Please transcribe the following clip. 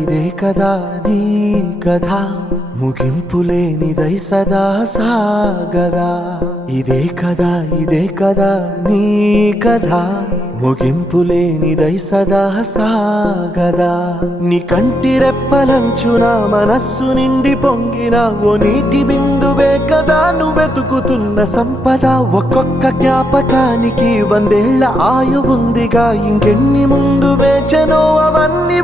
ఇదే కదా నీ కథ ముగింపులేనిదై సదా సాగదా. ఇదే కదా నీ కథ ముగింపులేనిదై సదా సాగదా. నీ కంటి రెప్పలంచున మనస్సు నిండి పొంగిన ఓ నీటి బిందువే కదా నువ్వెతుకుతున్న సంపద. ఒక్కొక్క జ్ఞాపకానికి 100 ఏళ్ల ఆయువుందిగా, ఇంకెన్ని ముందు వేచనో అవన్నీ